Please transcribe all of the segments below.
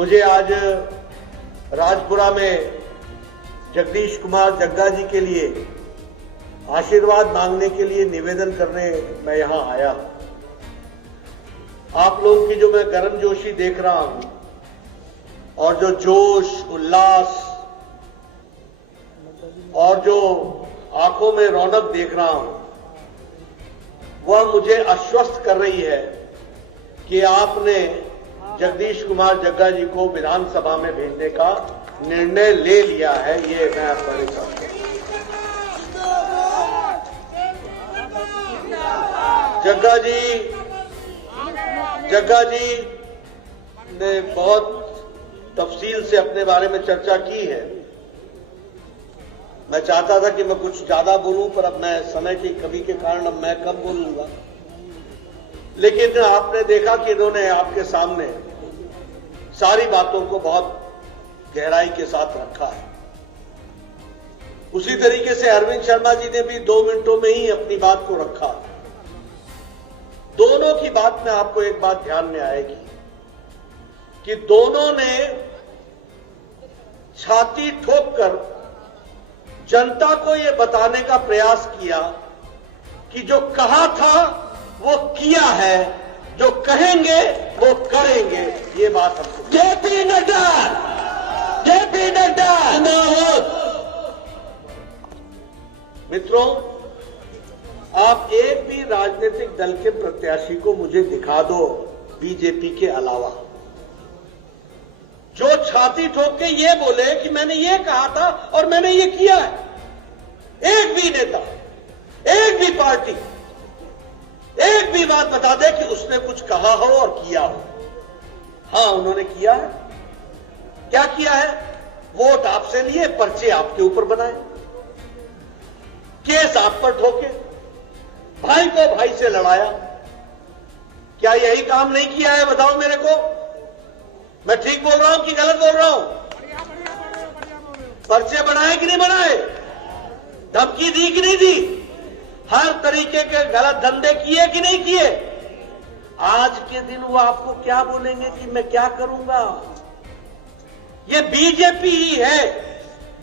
मुझे आज राजपुरा में जगदीश कुमार जग्गा जी के लिए आशीर्वाद मांगने के लिए निवेदन करने मैं यहां आया हूं। आप लोगों की जो मैं गर्मजोशी देख रहा हूं और जो जोश उल्लास और जो आंखों में रौनक देख रहा हूं, वह मुझे आश्वस्त कर रही है कि आपने जगदीश कुमार जग्गा जी को विधानसभा में भेजने का निर्णय ले लिया है। ये मैं आपको बताता हूं। जग्गा जी ने बहुत तफसील से अपने बारे में चर्चा की है। मैं चाहता था कि मैं कुछ ज्यादा बोलूं, पर अब मैं समय की कमी के कारण अब मैं कम बोलूंगा। लेकिन आपने देखा कि इन्होंने आपके सामने सारी बातों को बहुत गहराई के साथ रखा है। उसी तरीके से अरविंद शर्मा जी ने भी 2 मिनटों में ही अपनी बात को रखा। दोनों की बात में आपको एक बात ध्यान में आएगी कि दोनों ने छाती ठोककर जनता को यह बताने का प्रयास किया कि जो कहा था वो किया है, जो कहेंगे वो करेंगे। ये बात हमको जेपी नड्डा मित्रों, आप एक भी राजनीतिक दल के प्रत्याशी को मुझे दिखा दो बीजेपी के अलावा जो छाती ठोक के ये बोले कि मैंने ये कहा था और मैंने ये किया है। एक भी नेता, एक भी पार्टी एक भी बात बता दे कि उसने कुछ कहा हो और किया हो। हां, उन्होंने किया है। क्या किया है? वोट आपसे लिए, पर्चे आपके ऊपर बनाए, केस आप पर ठोके, भाई को भाई से लड़ाया। क्या यही काम नहीं किया है? बताओ मेरे को। मैं ठीक बोल रहा हूं कि गलत बोल रहा हूं? पर्चे बनाए कि नहीं बनाए? धमकी दी कि नहीं दी? हर तरीके के गलत धंधे किए कि नहीं किए? आज के दिन वो आपको क्या बोलेंगे कि मैं क्या करूंगा? ये बीजेपी ही है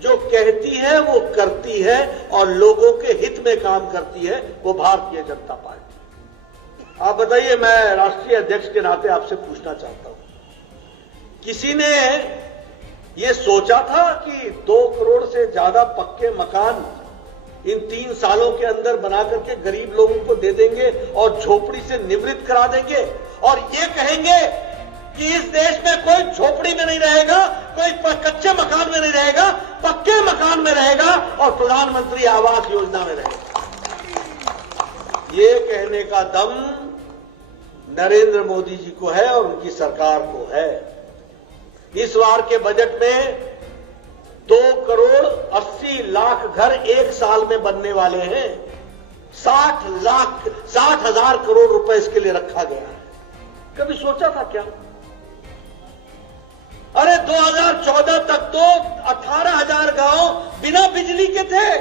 जो कहती है वो करती है और लोगों के हित में काम करती है, वो भारतीय जनता पार्टी। आप बताइए, मैं राष्ट्रीय अध्यक्ष के नाते आपसे पूछना चाहता हूं, किसी ने ये सोचा था कि 2 करोड़ से ज्यादा पक्के मकान इन 3 सालों के अंदर बना करके गरीब लोगों को दे देंगे और झोपड़ी से निवृत्त करा देंगे और ये कहेंगे कि इस देश में कोई झोपड़ी में नहीं रहेगा, कोई कच्चे मकान में नहीं रहेगा, पक्के मकान में रहेगा और प्रधानमंत्री आवास योजना में रहेगा? ये कहने का दम नरेंद्र मोदी जी को है और उनकी सरकार को है। इस बार के बजट में 2 करोड़ 80 लाख घर 1 साल में बनने वाले हैं। 60,000 करोड़ रुपए इसके लिए रखा गया है। कभी सोचा था क्या? अरे 2014 तक तो 18,000 गांव बिना बिजली के थे।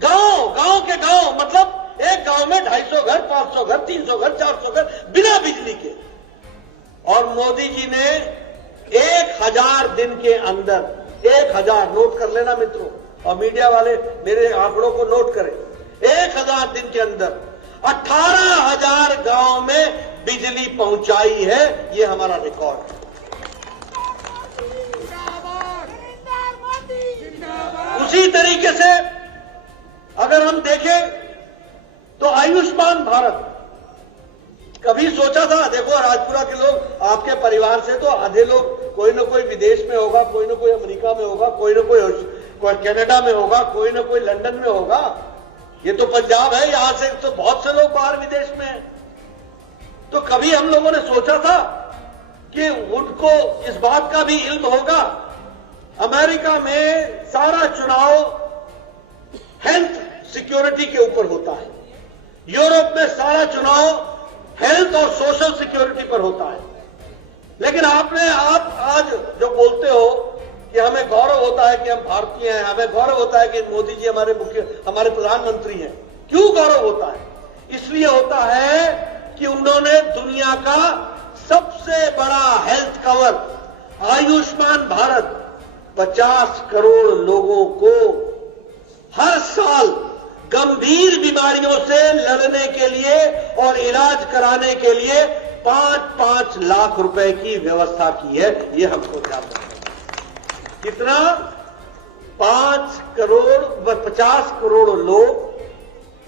गांव के गांव, मतलब एक गांव में 250 घर, 500 घर, 300 घर, 400 घर बिना बिजली के। और मोदी जी ने 1000 दिन के अंदर 1000, नोट कर लेना मित्रों, और मीडिया वाले मेरे आंकड़ों को नोट करें, 1000 दिन के अंदर 18,000 गांव में बिजली पहुंचाई है। ये हमारा रिकॉर्ड है। उसी तरीके से अगर हम देखें तो आयुष्मान भारत, कभी सोचा था? देखो, राजपुरा के लोग, आपके परिवार से तो आधे लोग कोई ना कोई विदेश में होगा, कोई ना कोई अमेरिका में होगा, कोई ना कोई कनाडा में होगा, कोई ना कोई लंदन में होगा। ये तो पंजाब है, यहां से तो बहुत से लोग बाहर विदेश में हैं। तो कभी हम लोगों ने सोचा था कि उनको इस बात का भी इल्म होगा? अमेरिका में सारा चुनाव हेल्थ सिक्योरिटी के ऊपर होता है, यूरोप में सारा चुनाव हेल्थ और सोशल सिक्योरिटी पर होता है। लेकिन आप आज जो बोलते हो कि हमें गौरव होता है कि हम भारतीय हैं, हमें गौरव होता है कि मोदी जी हमारे प्रधानमंत्री हैं। क्यों गौरव होता है? इसलिए होता है कि उन्होंने दुनिया का सबसे बड़ा हेल्थ कवर आयुष्मान भारत 50 करोड़ लोगों को हर साल गंभीर बीमारियों से लड़ने के लिए और इलाज कराने के लिए 5-5 लाख रुपए की व्यवस्था की है। ये हमको ध्यान रखना है। कितना? 50 करोड़ लोग,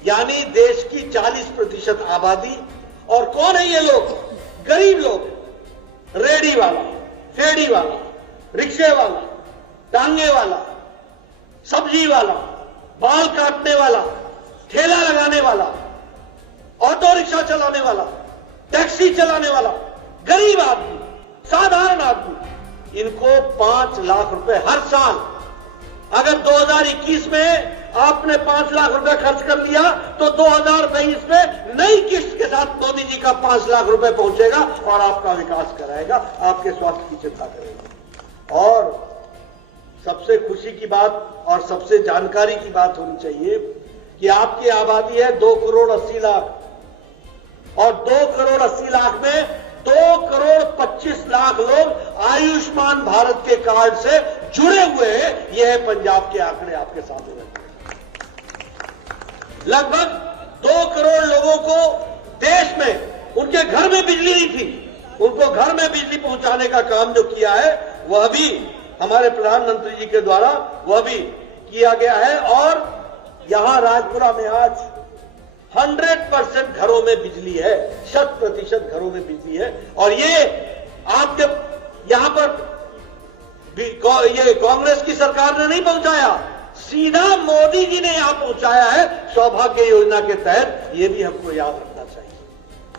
यानी देश की 40% आबादी। और कौन है ये लोग? गरीब लोग, रेडी वाला, फेड़ी वाला, रिक्शे वाला, टांगे वाला, सब्जी वाला, बाल काटने वाला, ठेला लगाने वाला, ऑटो रिक्शा चलाने वाला, टैक्सी चलाने वाला, गरीब आदमी, साधारण आदमी, इनको 5 लाख रुपए हर साल। अगर 2021 में आपने 5 लाख रुपए खर्च कर लिया तो 2023 में नई किस्त के साथ मोदी जी का 5 लाख रुपए पहुंचेगा और आपका विकास कराएगा, आपके स्वास्थ्य की चिंता करेगा। और सबसे खुशी की बात और सबसे जानकारी की बात होनी चाहिए कि आपकी आबादी है 2 करोड़ 80 लाख और 2 करोड़ 80 लाख में 2 करोड़ 25 लाख लोग आयुष्मान भारत के कार्ड से जुड़े हुए हैं। यह है पंजाब के आंकड़े आपके सामने रखे। लगभग 2 करोड़ लोगों को देश में उनके घर में बिजली नहीं थी, उनको घर में बिजली पहुंचाने का काम जो किया है वह भी हमारे प्रधानमंत्री जी के द्वारा वह भी किया गया है। और यहां राजपुरा में आज 100% घरों में बिजली है, 100% घरों में बिजली है। और ये आपके यहां पर ये कांग्रेस की सरकार ने नहीं पहुंचाया, सीधा मोदी जी ने यहां पहुंचाया है सौभाग्य योजना के तहत। ये भी हमको याद रखना चाहिए।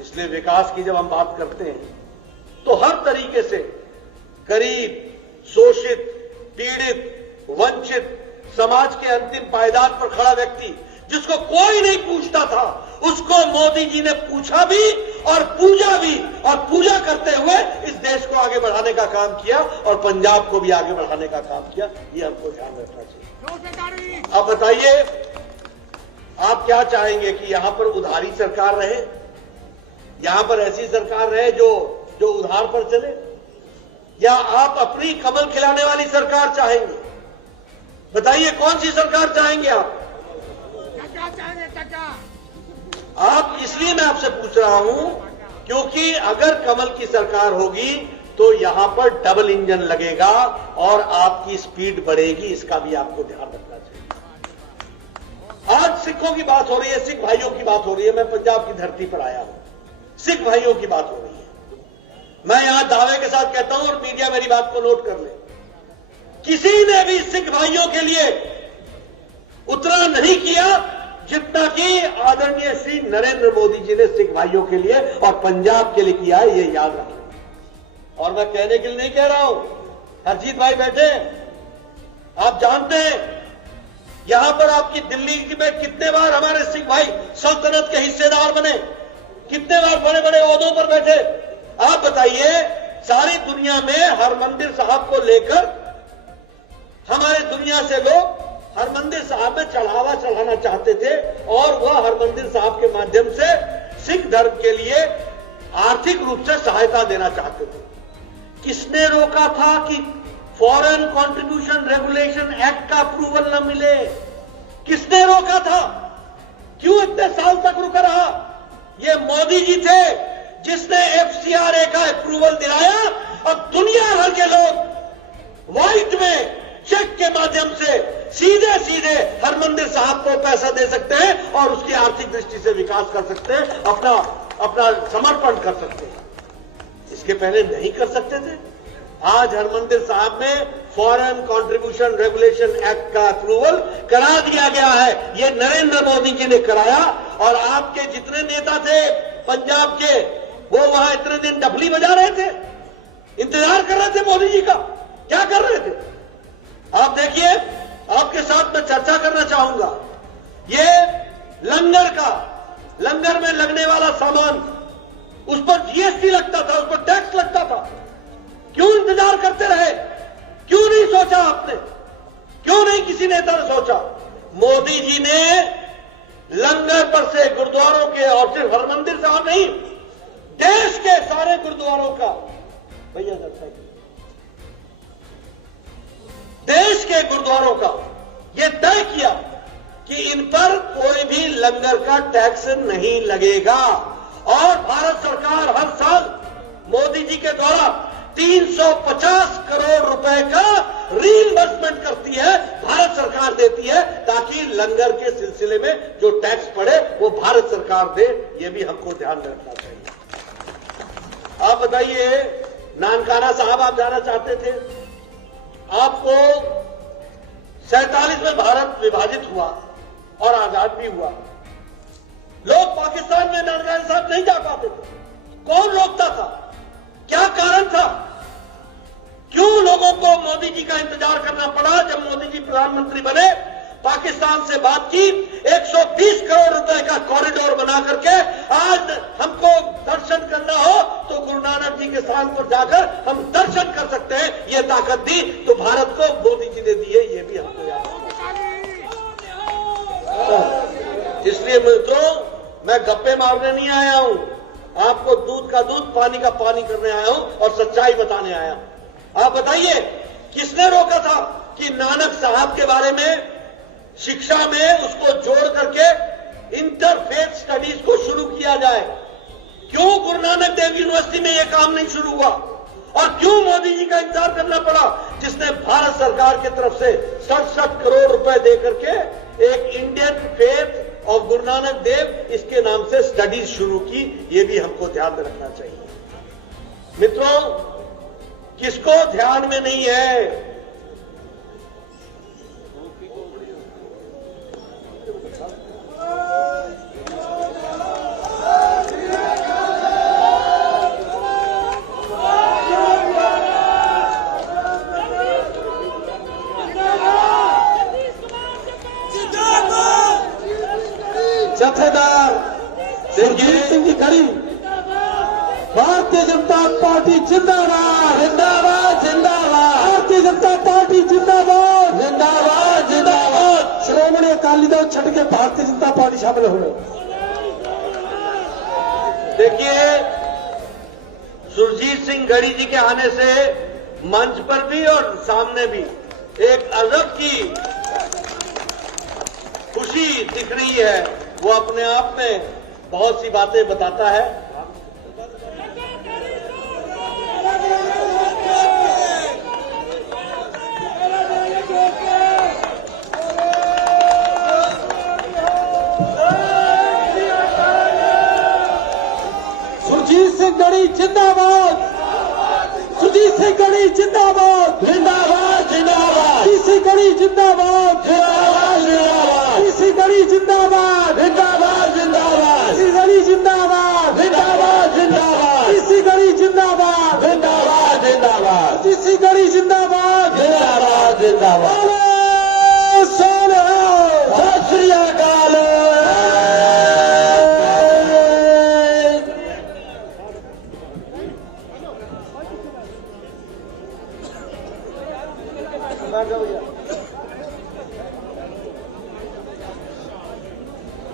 इसलिए विकास की जब हम बात करते हैं तो हर तरीके से गरीब, शोषित, पीड़ित, वंचित, समाज के अंतिम पायदान पर खड़ा व्यक्ति जिसको कोई नहीं पूछता था, उसको मोदी जी ने पूछा भी और पूजा भी, और पूजा करते हुए इस देश को आगे बढ़ाने का काम किया और पंजाब को भी आगे बढ़ाने का काम किया। ये हमको ध्यान रखना चाहिए। अब बताइए, आप क्या चाहेंगे कि यहां पर उधारी सरकार रहे, यहां पर ऐसी सरकार रहे जो उधार पर चले, या आप अपनी कमल खिलाने वाली सरकार चाहेंगे? बताइए कौन सी सरकार चाहेंगे आप? आप इसलिए मैं आपसे पूछ रहा हूं क्योंकि अगर कमल की सरकार होगी तो यहां पर डबल इंजन लगेगा और आपकी स्पीड बढ़ेगी। इसका भी आपको ध्यान रखना चाहिए। आज सिखों की बात हो रही है, सिख भाइयों की बात हो रही है। मैं पंजाब की धरती पर आया हूं, सिख भाइयों की बात हो रही है। मैं यहां दावे के साथ कहता हूं और मीडिया मेरी बात को नोट कर ले, किसी ने भी सिख भाइयों के लिए उतना नहीं किया जितना कि आदरणीय श्री नरेंद्र मोदी जी ने सिख भाइयों के लिए और पंजाब के लिए किया है। ये याद रखें। और मैं कहने के लिए नहीं कह रहा हूं, हरजीत भाई बैठे, आप जानते हैं यहां पर आपकी दिल्ली में कितने बार हमारे सिख भाई सल्तनत के हिस्सेदार बने, कितने बार बड़े बड़े ओहदों पर बैठे। आप बताइए, सारी दुनिया में हरमंदिर साहब को लेकर हमारे दुनिया से लोग हरमंदिर साहब में चढ़ावा चढ़ाना चाहते थे और वह हरमंदिर साहब के माध्यम से सिख धर्म के लिए आर्थिक रूप से सहायता देना चाहते थे। किसने रोका था कि फॉरेन कंट्रीब्यूशन रेगुलेशन एक्ट का अप्रूवल न मिले? किसने रोका था? क्यों इतने साल तक रुका रहा? ये मोदी जी थे जिसने एफसीआरए का अप्रूवल दिलाया और दुनिया भर के लोग व्हाइट में चेक के माध्यम से सीधे सीधे हरमंदिर साहब को पैसा दे सकते हैं और उसकी आर्थिक दृष्टि से विकास कर सकते हैं, अपना समर्पण कर सकते हैं। इसके पहले नहीं कर सकते थे। आज हरमंदिर साहब में फॉरेन कंट्रीब्यूशन रेगुलेशन एक्ट का अप्रूवल करा दिया गया है। ये नरेंद्र मोदी जी ने कराया और आपके जितने नेता थे पंजाब के, वो वहां इतने दिन डफली बजा रहे थे, इंतजार कर रहे थे मोदी जी का। क्या कर रहे थे? आप देखिए, आपके साथ मैं चर्चा करना चाहूंगा। ये लंगर में लगने वाला सामान, उस पर जीएसटी लगता था, उस पर टैक्स लगता था। क्यों इंतजार करते रहे? क्यों नहीं सोचा आपने? क्यों नहीं किसी नेता ने सोचा? मोदी जी ने लंगर पर से गुरुद्वारों के और सिर्फ हरमंदिर साहब नहीं, देश के सारे गुरुद्वारों का, भैया देश के गुरुद्वारों का यह तय किया कि इन पर कोई भी लंगर का टैक्स नहीं लगेगा। और भारत सरकार हर साल मोदी जी के द्वारा 350 करोड़ रुपए का रीइंबर्समेंट करती है, भारत सरकार देती है, ताकि लंगर के सिलसिले में जो टैक्स पड़े वो भारत सरकार दे। ये भी हमको ध्यान में रखना चाहिए। आप बताइए, नानकाना साहब आप जाना चाहते थे, आपको 47 में भारत विभाजित हुआ और आजाद भी हुआ। लोग पाकिस्तान में नानकाना साहब नहीं जा पाते थे, कौन रोकता था? क्या कारण था? क्यों लोगों को मोदी जी का इंतजार करना पड़ा? जब मोदी जी प्रधानमंत्री बने, पाकिस्तान से बात की, 120 करोड़ रुपए का कॉरिडोर बना करके आज हमको दर्शन करना हो तो गुरु नानक जी के स्थान पर जाकर हम दर्शन कर सकते हैं, ये ताकत दी तो भारत को मोदी जी ने दी है, ये भी हमको याद है। इसलिए मित्रों, मैं गप्पे मारने नहीं आया हूं, आपको दूध का दूध पानी का पानी करने आया हूं और सच्चाई बताने आया हूं। आप बताइए, किसने रोका था कि नानक साहब के बारे में शिक्षा में उसको जोड़ करके इंटरफेथ स्टडीज को शुरू किया जाए? क्यों गुरु नानक देव यूनिवर्सिटी में यह काम नहीं शुरू हुआ? और क्यों मोदी जी का इंतजार करना पड़ा, जिसने भारत सरकार की तरफ से 67 करोड़ रुपए देकर के एक इंडियन फेथ और गुरु नानक देव इसके नाम से स्टडीज शुरू की? ये भी हमको ध्यान में रखना चाहिए। मित्रों, किसको ध्यान में नहीं है? जथेदार सुरजीत सिंह गढ़ी, भारतीय जनता पार्टी जिंदाबाद, जिंदाबाद, जिंदाबाद, भारतीय जनता पार्टी जिंदाबाद, जिंदाबाद, जिंदाबाद। श्रोमणी अकाली दल छठ के भारतीय जनता पार्टी शामिल हुए। देखिए, सुरजीत सिंह गढ़ी जी के आने से मंच पर भी और सामने भी एक अलग की खुशी दिख रही है। वो अपने आप में बहुत सी बातें बताता है। सुरजीत सिंह गढ़ी जिंदाबाद, सुरजीत सिंह गढ़ी जिंदाबाद, जिंदाबाद, जिंदाबाद, सुरजीत गढ़ी जिंदाबाद, जिंदाबाद, जिंदाबाद, सुरजीत गढ़ी जिंदाबाद, जिंदाबाद, जिंदाबाद, सुरजीत गढ़ी जिंदाबाद, जिंदाबाद, जिंदाबाद, सुरजीत गढ़ी जिंदाबाद, जिंदाबाद, जिंदाबाद, सुरजीत गढ़ी जिंदाबाद, जिंदाबाद, जिंदाबाद। सत श्री अकाल।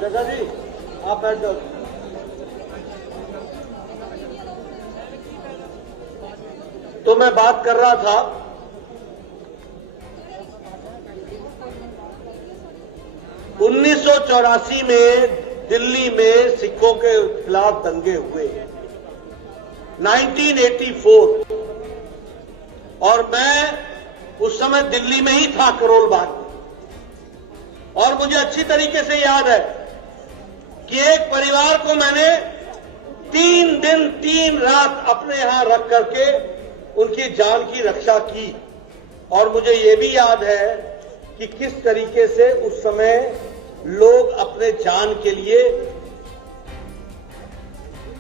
जगह जी, आप बैठ जाओ। तो मैं बात कर रहा था, उन्नीस 1984 में दिल्ली में सिखों के खिलाफ दंगे हुए, 1984, और मैं उस समय दिल्ली में ही था, करोल बाग में। और मुझे अच्छी तरीके से याद है कि एक परिवार को मैंने 3 दिन 3 रात अपने यहां रख करके उनकी जान की रक्षा की। और मुझे ये भी याद है कि किस तरीके से उस समय लोग अपने जान के लिए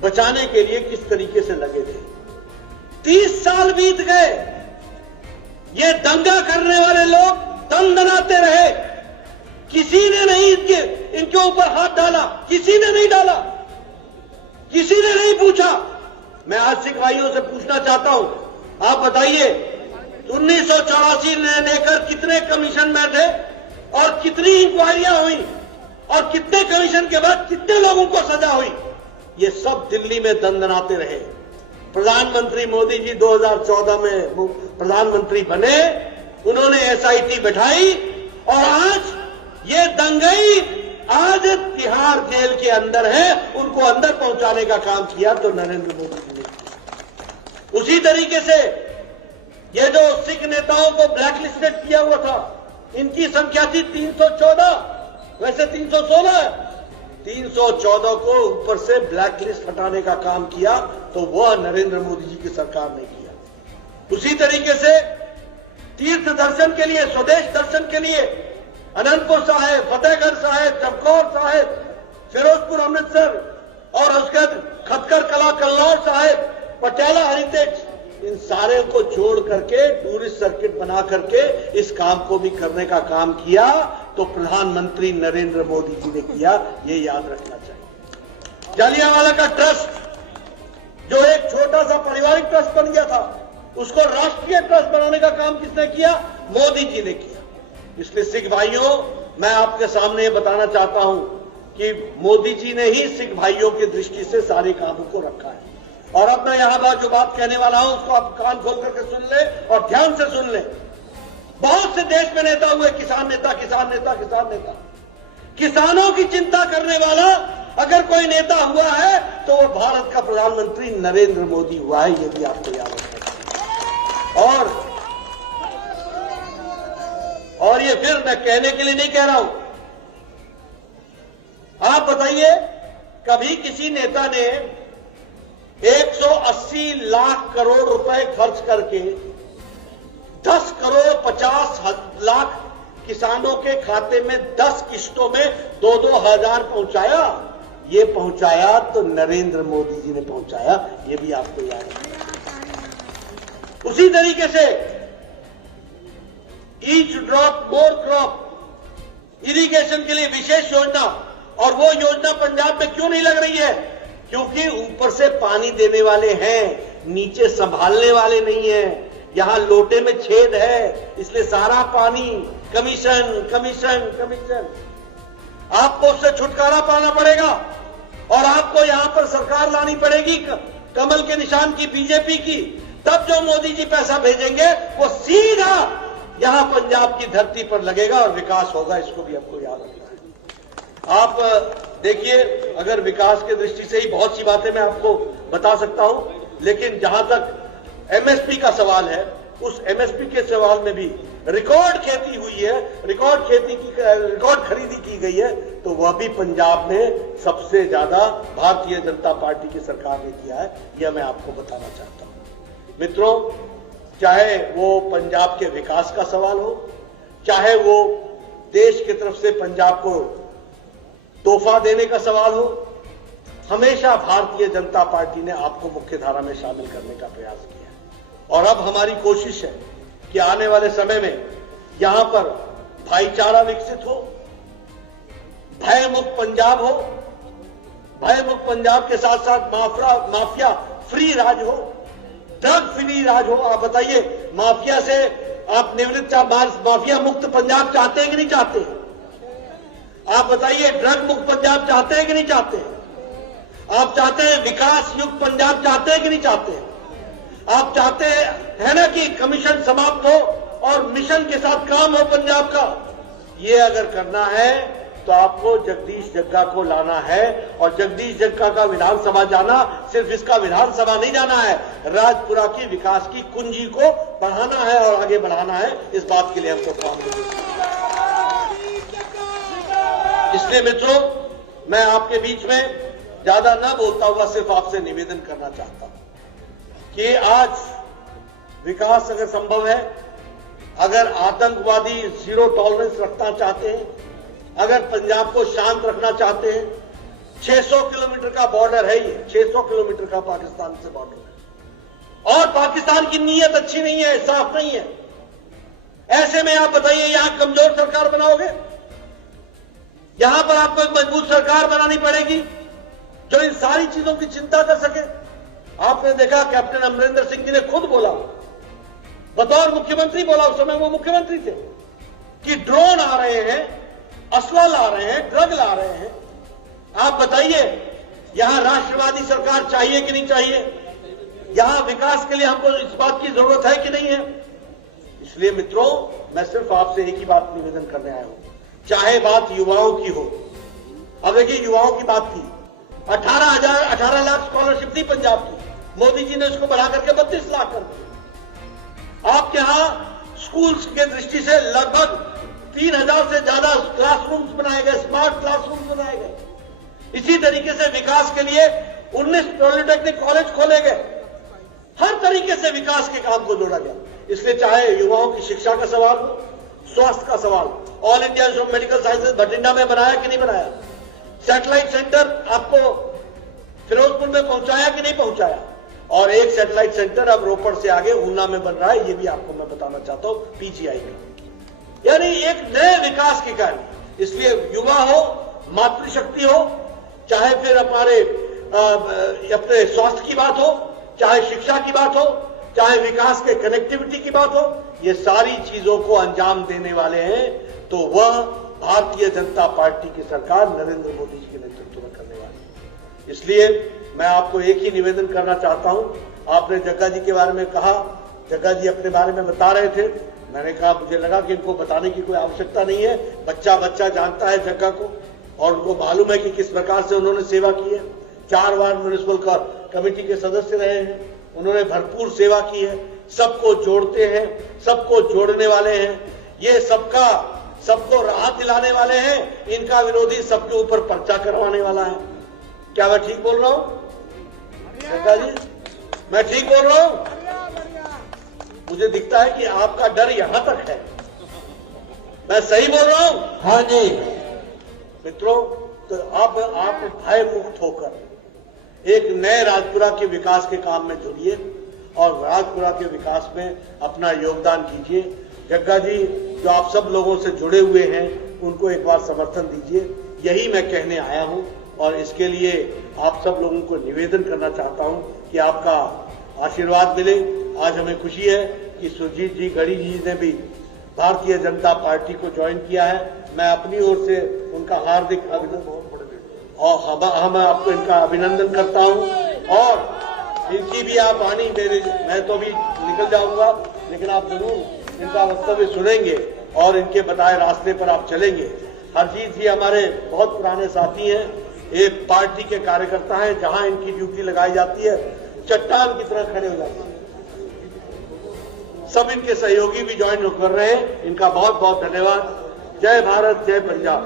बचाने के लिए किस तरीके से लगे थे। 30 साल बीत गए, ये दंगा करने वाले लोग दंदनाते रहे, किसी ने नहीं इनके ऊपर हाथ डाला, किसी ने नहीं डाला, किसी ने नहीं पूछा। मैं आज सिख भाइयों से पूछना चाहता हूं, आप बताइए, 1984 ने लेकर कितने कमीशन में थे और कितनी इंक्वायरियां हुई और कितने कमीशन के बाद कितने लोगों को सजा हुई? ये सब दिल्ली में दंदनाते रहे। प्रधानमंत्री मोदी जी 2014 में प्रधानमंत्री बने, उन्होंने एसआईटी बैठाई और आज ये दंगई आज तिहाड़ जेल के अंदर है, उनको अंदर पहुंचाने का काम किया तो नरेंद्र मोदी जी ने। उसी तरीके से ये जो सिख नेताओं को ब्लैकलिस्टेड किया हुआ था, इनकी संख्या थी 314, वैसे 316 है। 314 को ऊपर से ब्लैकलिस्ट हटाने का काम किया तो वह नरेंद्र मोदी जी की सरकार ने किया। उसी तरीके से तीर्थ दर्शन के लिए, स्वदेश दर्शन के लिए अनंतपुर साहिब, फतेहगढ़ साहिब, चमकौर साहिब, फिरोजपुर अमृतसर और उसके बाद खटकर कला कल्लौर साहिब, पटियाला हेरिटेज, इन सारे को जोड़ करके टूरिस्ट सर्किट बना करके इस काम को भी करने का काम किया तो प्रधानमंत्री नरेंद्र मोदी जी ने किया, ये याद रखना चाहिए। जालियांवाला का ट्रस्ट जो एक छोटा सा पारिवारिक ट्रस्ट बन गया था, उसको राष्ट्रीय ट्रस्ट बनाने का काम किसने किया? मोदी जी ने किया। इसलिए सिख भाइयों, मैं आपके सामने ये बताना चाहता हूं कि मोदी जी ने ही सिख भाइयों की दृष्टि से सारे कामों को रखा है। और अब मैं यहां जो बात कहने वाला हूं उसको आप कान खोल करके सुन ले और ध्यान से सुन ले। बहुत से देश में नेता हुए, किसान नेता, किसान नेता, किसान नेता। किसानों की चिंता करने वाला अगर कोई नेता हुआ है तो वो भारत का प्रधानमंत्री नरेंद्र मोदी हुआ है, ये भी आपको याद रखना। और ये फिर मैं कहने के लिए नहीं कह रहा हूं। आप बताइए, कभी किसी नेता ने 180 लाख करोड़ रुपए खर्च करके 10 करोड़ 50 लाख किसानों के खाते में 10 किस्तों में 2-2 हजार पहुंचाया? ये पहुंचाया तो नरेंद्र मोदी जी ने पहुंचाया, ये भी आपको याद है। उसी तरीके से each drop more crop irrigation के लिए विशेष योजना, और वो योजना पंजाब में क्यों नहीं लग रही है? क्योंकि ऊपर से पानी देने वाले हैं, नीचे संभालने वाले नहीं हैं। यहां लोटे में छेद है, इसलिए सारा पानी कमीशन कमीशन कमीशन। आपको उससे छुटकारा पाना पड़ेगा और आपको यहां पर सरकार लानी पड़ेगी कमल के निशान की, बीजेपी की। तब जो मोदी जी पैसा भेजेंगे वो सीधा यहां पंजाब की धरती पर लगेगा और विकास होगा। इसको भी आपको याद रखना है। आप देखिए, अगर विकास की दृष्टि से ही बहुत सी बातें मैं आपको बता सकता हूं, लेकिन जहां तक एमएसपी का सवाल है, उस एमएसपी के सवाल में भी रिकॉर्ड खेती हुई है, रिकॉर्ड खरीदी की गई है, तो वह भी पंजाब में सबसे ज्यादा भारतीय जनता पार्टी की सरकार ने किया है। यह मैं आपको बताना चाहता हूं। मित्रों, चाहे वो पंजाब के विकास का सवाल हो, चाहे वो देश की तरफ से पंजाब को तोहफा देने का सवाल हो, हमेशा भारतीय जनता पार्टी ने आपको मुख्य धारा में शामिल करने का प्रयास किया है। और अब हमारी कोशिश है कि आने वाले समय में यहां पर भाईचारा विकसित हो, भयमुक्त पंजाब हो, भयमुक्त पंजाब के साथ साथ माफिया फ्री राज हो, ड्रग फ्री राज हो। आप बताइए, माफिया से आप निवृत्त माफिया मुक्त पंजाब चाहते हैं कि नहीं चाहते हैं? आप बताइए, ड्रग मुक्त पंजाब चाहते हैं कि नहीं चाहते हैं? आप चाहते हैं विकास युक्त पंजाब चाहते हैं कि नहीं चाहते हैं? आप चाहते हैं ना कि कमीशन समाप्त हो और मिशन के साथ काम हो पंजाब का? ये अगर करना है तो आपको जगदीश जग्गा को लाना है, और जगदीश जग्गा का विधानसभा जाना सिर्फ इसका विधानसभा नहीं जाना है, राजपुरा की विकास की कुंजी को बढ़ाना है और आगे बढ़ाना है। इस बात के लिए हमको काम करना। इसलिए मित्रों, मैं आपके बीच में ज्यादा न बोलता हुआ सिर्फ आपसे निवेदन करना चाहता हूं कि आज विकास अगर संभव है, अगर आतंकवादी जीरो टॉलरेंस रखना चाहते हैं, अगर पंजाब को शांत रखना चाहते हैं, 600 किलोमीटर का बॉर्डर है, ये 600 किलोमीटर का पाकिस्तान से बॉर्डर है, और पाकिस्तान की नीयत अच्छी नहीं है, साफ नहीं है। ऐसे में आप बताइए, यहां कमजोर सरकार बनाओगे? यहां पर आपको एक मजबूत सरकार बनानी पड़ेगी जो इन सारी चीजों की चिंता कर सके। आपने देखा, कैप्टन अमरिंदर सिंह जी ने खुद बोला, बतौर मुख्यमंत्री बोला, उस समय वो मुख्यमंत्री थे, कि ड्रोन आ रहे हैं, असला ला रहे हैं, ड्रग ला रहे हैं। आप बताइए, यहां राष्ट्रवादी सरकार चाहिए कि नहीं चाहिए, यहां विकास के लिए हमको इस बात की जरूरत है कि नहीं है। इसलिए मित्रों, मैं सिर्फ आपसे एक ही बात निवेदन करने आया हूं, चाहे बात युवाओं की हो। अब देखिए, युवाओं की बात थी, 18 लाख स्कॉलरशिप थी पंजाब की, मोदी जी ने उसको बढ़ा करके 32 लाख कर दिया। आपके यहां स्कूल्स के दृष्टि से लगभग 3000 से ज्यादा क्लासरूम्स बनाए गए, स्मार्ट क्लासरूम्स बनाए गए। इसी तरीके से विकास के लिए 19 पॉलिटेक्निक कॉलेज खोले गए। हर तरीके से विकास के काम को जोड़ा गया। इसलिए चाहे युवाओं की शिक्षा का सवाल हो, स्वास्थ्य का सवाल, all India institute of medical sciences Bathinda में बनाया कि नहीं बनाया, सैटेलाइट सेंटर आपको फिरोजपुर में पहुंचाया कि नहीं पहुंचाया, और एक सैटेलाइट सेंटर अब रोपड़ से आगे ऊना में बन रहा है, ये भी आपको मैं बताना चाहता हूं, पीजीआई का। यानी एक नए विकास के कार्य। इसलिए युवा हो, मातृशक्ति हो, चाहे फिर हमारे अपने स्वास्थ्य की बात हो, चाहे शिक्षा की बात हो, चाहे विकास के कनेक्टिविटी की बात हो, ये सारी चीजों को अंजाम देने वाले हैं तो वह भारतीय जनता पार्टी की सरकार नरेंद्र मोदी जी के नेतृत्व में करने वाली है। इसलिए मैं आपको एक ही निवेदन करना चाहता हूं। आपने जग्गा जी के बारे में कहा, जग्गा जी अपने बारे में बता रहे थे, मैंने कहा मुझे लगा कि इनको बताने की कोई आवश्यकता नहीं है, बच्चा बच्चा जानता है जग्गा को, और उनको मालूम है कि किस प्रकार से उन्होंने सेवा की है। 4 बार म्युनिसिपल कमेटी के सदस्य रहे हैं, उन्होंने भरपूर सेवा की है, सबको जोड़ते हैं, सबको जोड़ने वाले हैं, ये सबको राहत दिलाने वाले हैं। इनका विरोधी सबके ऊपर पर्चा करवाने वाला है। क्या मैं ठीक बोल रहा हूं जग्गा जी? मैं ठीक बोल रहा हूं? मुझे दिखता है कि आपका डर यहां तक है। मैं सही बोल रहा हूं? हाँ जी मित्रों, तो अब आप भय मुक्त होकर एक नए राजपुरा के विकास के काम में जुड़िए और राजपुरा के विकास में अपना योगदान कीजिए। जग्गा जी जो आप सब लोगों से जुड़े हुए हैं, उनको एक बार समर्थन दीजिए, यही मैं कहने आया हूं। और इसके लिए आप सब लोगों को निवेदन करना चाहता हूं कि आपका आशीर्वाद मिले। आज हमें खुशी है कि सुरजीत जी गढ़ी जी ने भी भारतीय जनता पार्टी को ज्वाइन किया है। मैं अपनी ओर से उनका हार्दिक अभिनंदन और हम आपको इनका अभिनंदन करता हूं। और इनकी भी आप वाणी, मैं तो भी निकल जाऊंगा, लेकिन आप जरूर इनका वक्तव्य सुनेंगे और इनके बताए रास्ते पर आप चलेंगे। हरजीत जी हमारे बहुत पुराने साथी हैं, एक पार्टी के कार्यकर्ता हैं, जहां इनकी ड्यूटी लगाई जाती है चट्टान की तरह खड़े हो जाते हैं। सब इनके सहयोगी भी ज्वाइन कर रहे हैं, इनका बहुत बहुत धन्यवाद। जय भारत, जय पंजाब।